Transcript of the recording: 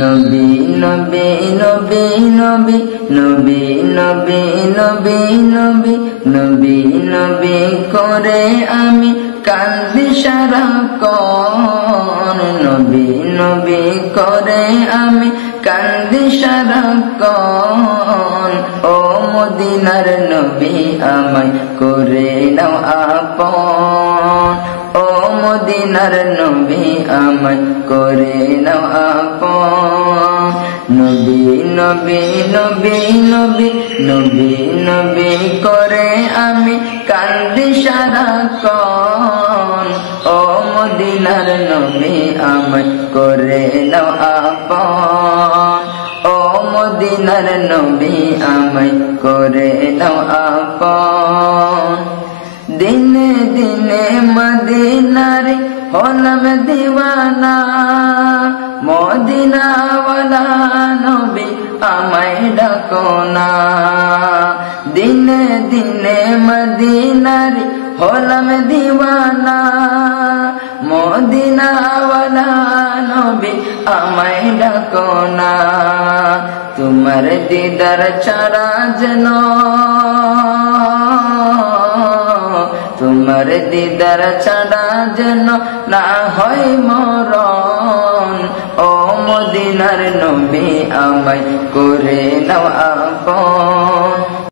নবী নবী নবী নবী নবী নবী নবী নবী নবী নবী করে আমি কান্দি সারাক্ষণ। নবী নবী করে আমি কান্দি সারাক্ষণ। ও মদিনার নবী আমায় করে নাও আপন। ও মদিনার নবী আমায় করে নাও আপন। নবী নবী নবী নবী নবী নবী করে আমি কান্দি সারাক্ষণ। ও মদিনার নবী আমায় করে নাও আপন। ও মদিনার নবী আমায় করে নাও আপন। দিনে দিনে মদিনার হলাম দিওয়ানা। মদিনাওয়ালা নবী আমায় ডাকো না। দিনে দিনে মদিনার হলাম দিওয়ানা। মদিনাওয়ালা নবী আমায় ডাকো না। তোমার দিদার ছাড়া যেন, তোমার দিদার ছাড়া যেন না হয় মরণ। ও মদিনার নবী আমায় করে নাও আপন।